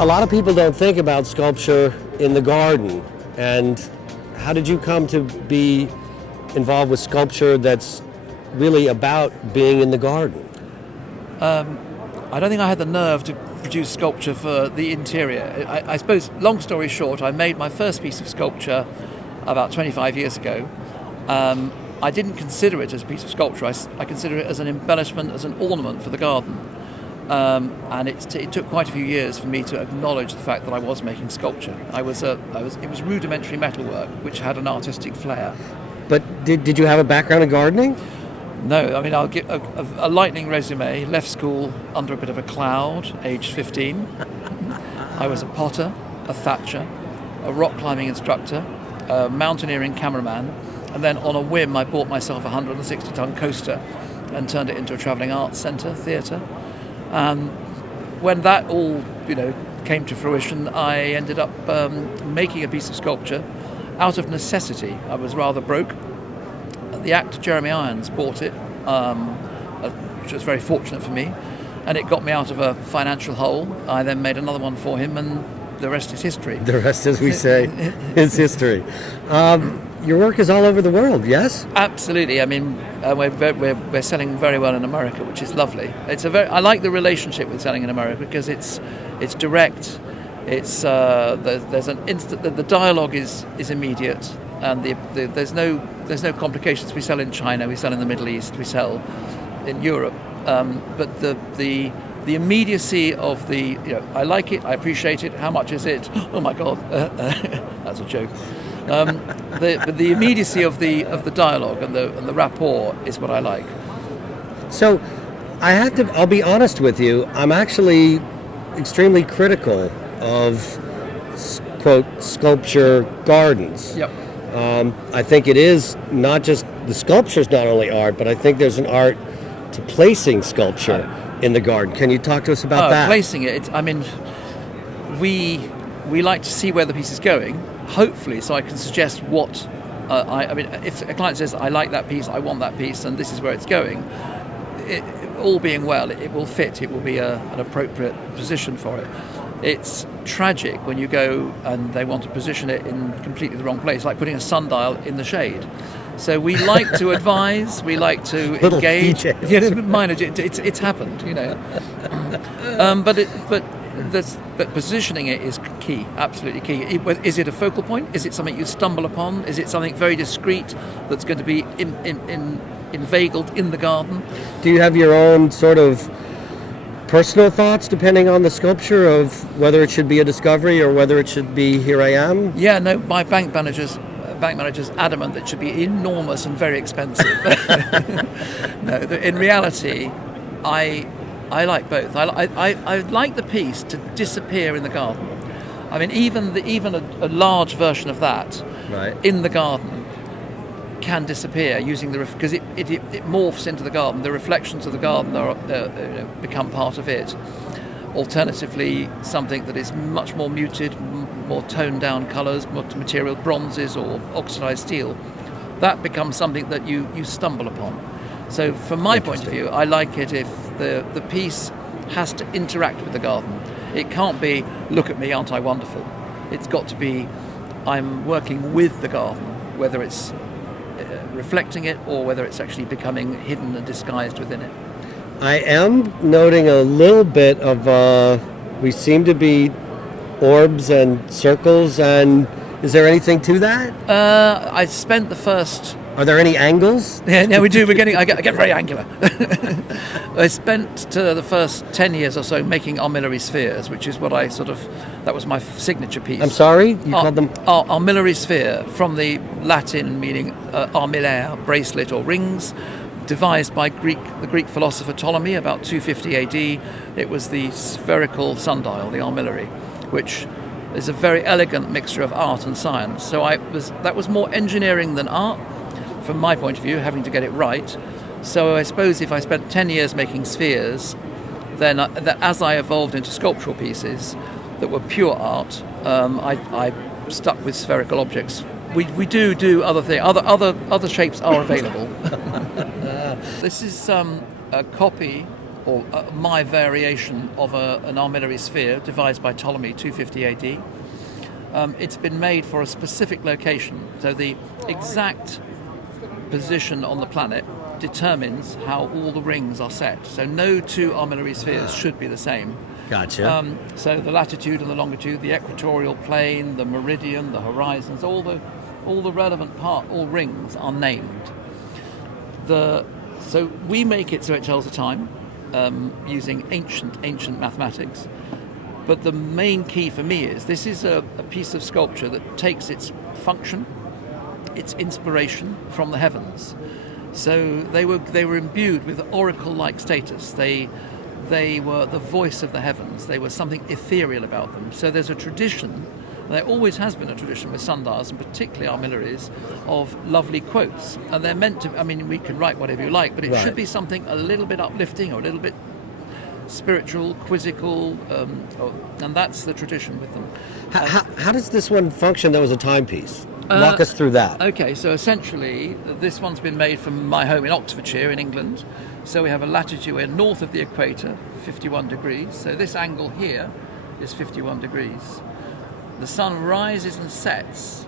A lot of people don't think about sculpture in the garden. And how did you come to be involved with sculpture that's really about being in the garden? I don't think I had the nerve to produce sculpture for the interior. I suppose, long story short, I made my first piece of sculpture about 25 years ago. I didn't consider it as a piece of sculpture. I consider it as an embellishment, as an ornament for the garden. And it took quite a few years for me to acknowledge the fact that I was making sculpture. It was rudimentary metalwork, which had an artistic flair. But did you have a background in gardening? No, I mean, I'll give a lightning resume. Left school under a bit of a cloud, aged 15. I was a potter, a thatcher, a rock climbing instructor, a mountaineering cameraman, and then on a whim I bought myself a 160-ton coaster and turned it into a travelling arts centre, theatre. When that all, came to fruition, I ended up making a piece of sculpture out of necessity. I was rather broke. The actor Jeremy Irons bought it, which was very fortunate for me, and it got me out of a financial hole. I then made another one for him, and the rest is history. The rest, as we say, is history. Your work is all over the world, yes? Absolutely. I mean, we're selling very well in America, which is lovely. I like the relationship with selling in America because it's direct. It's there's an instant. The dialogue is immediate, and there's no complications. We sell in China, we sell in the Middle East, we sell in Europe, but the immediacy of I like it, I appreciate it. How much is it? Oh my God, that's a joke. The immediacy of the dialogue and the rapport is what I like. So, I'll be honest with you. I'm actually extremely critical of quote sculpture gardens. Yep. I think it is not just the sculpture's not only art, but I think there's an art to placing sculpture in the garden. Can you talk to us about that? Placing it. We like to see where the piece is going, hopefully, so I can suggest what. If a client says, "I like that piece, I want that piece, and this is where it's going," all being well, it will fit. It will be an appropriate position for it. It's tragic when you go and they want to position it in completely the wrong place, like putting a sundial in the shade. So we like to advise, we like to engage. Minor, it's happened, But positioning it is key, absolutely key. Is it a focal point? Is it something you stumble upon? Is it something very discreet that's going to be inveigled in the garden? Do you have your own sort of personal thoughts depending on the sculpture of whether it should be a discovery or whether it should be here I am? Yeah, no, my bank manager's adamant that it should be enormous and very expensive. No, in reality, I like both. I like the piece to disappear in the garden. I mean, even a large version of that in the garden can disappear using because it morphs into the garden. The reflections of the garden become part of it. Alternatively, something that is much more muted, more toned down colours, more material, bronzes or oxidized steel, that becomes something that you stumble upon. So from my point of view, I like it if the piece has to interact with the garden. It can't be, look at me, aren't I wonderful? It's got to be, I'm working with the garden, whether it's reflecting it or whether it's actually becoming hidden and disguised within it. I am noting a little bit of, we seem to be orbs and circles, and is there anything to that? I spent the first... Are there any angles? Yeah, we do. I get very angular. I spent the first 10 years or so making armillary spheres, which is what that was my signature piece. I'm sorry? You called them? Armillary sphere, from the Latin meaning armillaire, bracelet or rings, devised by the Greek philosopher Ptolemy about 250 AD. It was the spherical sundial, the armillary, which is a very elegant mixture of art and science. So that was more engineering than art, from my point of view, having to get it right. So I suppose if I spent 10 years making spheres, then as I evolved into sculptural pieces that were pure art, I stuck with spherical objects. We do other things. Other shapes are available. This is a copy or my variation of an armillary sphere devised by Ptolemy 250 AD. It's been made for a specific location, so the exact position on the planet determines how all the rings are set. So no two armillary spheres should be the same. Gotcha. So the latitude and the longitude, the equatorial plane, the meridian, the horizons, all the relevant all rings are named. So we make it so it tells the time using ancient mathematics. But the main key for me is this is a piece of sculpture that takes its function, its inspiration from the heavens. So they were imbued with oracle-like status. They were the voice of the heavens. They were something ethereal about them. So there's a tradition, there always has been a tradition with sundials, and particularly armillaries, of lovely quotes. And they're meant to, I mean, we can write whatever you like, but it should be something a little bit uplifting or a little bit spiritual, quizzical, and that's the tradition with them. How does this one function, though, as a timepiece? Walk us through that. Okay, so essentially, this one's been made from my home in Oxfordshire in England. So we have a latitude, we're north of the equator, 51 degrees. So this angle here is 51 degrees. The sun rises and sets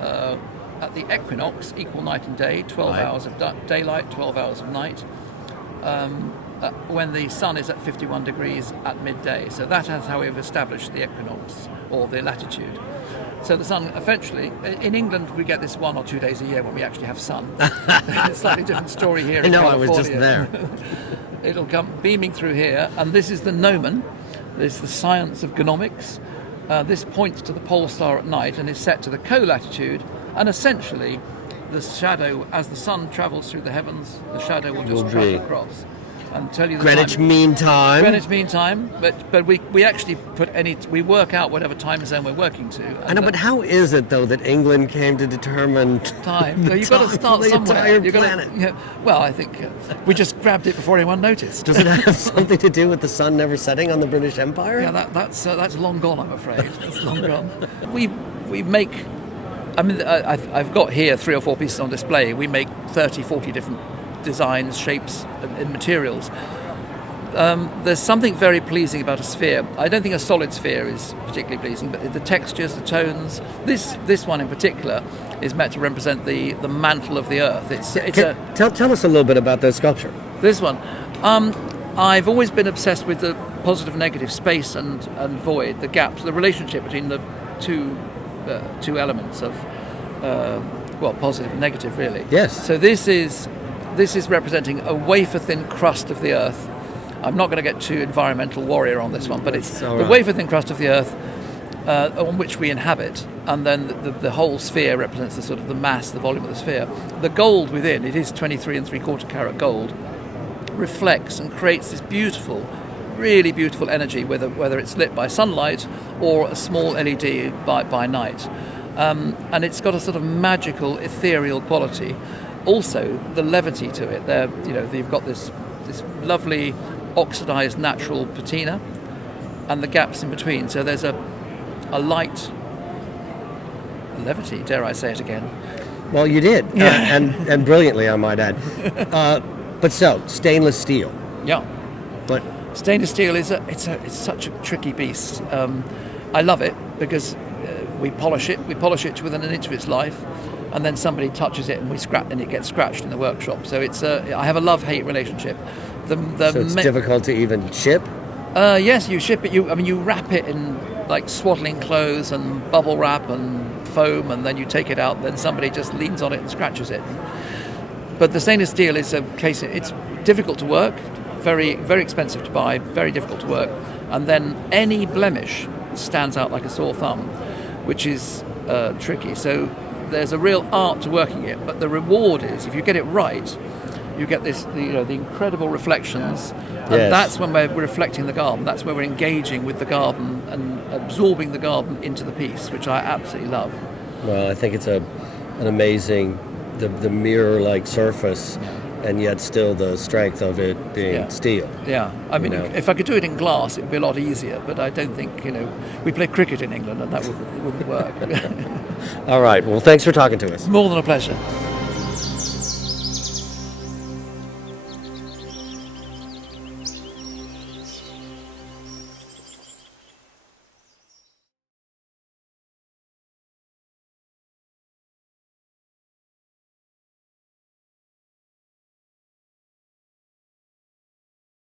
at the equinox, equal night and day, 12 hours of daylight, 12 hours of night, when the sun is at 51 degrees at midday. So that is how we've established the equinox, or the latitude. So the sun, eventually, in England we get this 1 or 2 days a year when we actually have sun. It's a slightly different story here in California. I was just there. It'll come beaming through here, and this is the gnomon. This is the science of gnomics. This points to the pole star at night and is set to the co-latitude, and essentially the shadow, as the sun travels through the heavens, the shadow will just travel across and tell you the Greenwich time. Mean Time. Greenwich Mean Time, but we actually we work out whatever time zone we're working to. I know, but how is it, though, that England came to determine time? So you've got to start the somewhere. entire planet. Well, I think we just grabbed it before anyone noticed. Does it have something to do with the sun never setting on the British Empire? Yeah, that's long gone, I'm afraid. It's long gone. We make. I mean, I've got here 3 or 4 pieces on display. We make 30, 40 different designs, shapes, and materials. There's something very pleasing about a sphere. I don't think a solid sphere is particularly pleasing, but the textures, the tones. This one in particular is meant to represent the mantle of the earth. Tell us a little bit about the sculpture. This one. I've always been obsessed with the positive, negative, space and void, the gaps, the relationship between the two elements of positive and negative, really. Yes. So this is representing a wafer-thin crust of the earth. I'm not going to get too environmental warrior on this one, but it's the wafer-thin crust of the earth on which we inhabit, and then the whole sphere represents the sort of the mass, the volume of the sphere. The gold within, it is 23 3/4 carat gold, reflects and creates this beautiful, really beautiful energy, whether it's lit by sunlight or a small LED by night. And it's got a sort of magical, ethereal quality. Also, the levity to it. You've got this lovely oxidized natural patina, and the gaps in between. So there's a light levity. Dare I say it again? Well, you did, and brilliantly, I might add. But stainless steel. Yeah. But stainless steel it's such a tricky beast. I love it because we polish it to within an inch of its life, and then somebody touches it and it gets scratched in the workshop. So I have a love-hate relationship. So it's difficult to even ship? Yes, you ship it. You wrap it in like swaddling clothes and bubble wrap and foam, and then you take it out, and then somebody just leans on it and scratches it. But the stainless steel is a case. It's difficult to work, very, very expensive to buy, very difficult to work, and then any blemish stands out like a sore thumb, which is tricky. So there's a real art to working it, but the reward is if you get it right, you get the incredible reflections, and that's when we're reflecting the garden. That's where we're engaging with the garden and absorbing the garden into the piece, which I absolutely love. Well, I think it's an amazing, the mirror-like surface, and yet still the strength of it being steel. Yeah, I mean, if I could do it in glass, it would be a lot easier, but I don't think, we play cricket in England and that wouldn't work. All right, well, thanks for talking to us. More than a pleasure.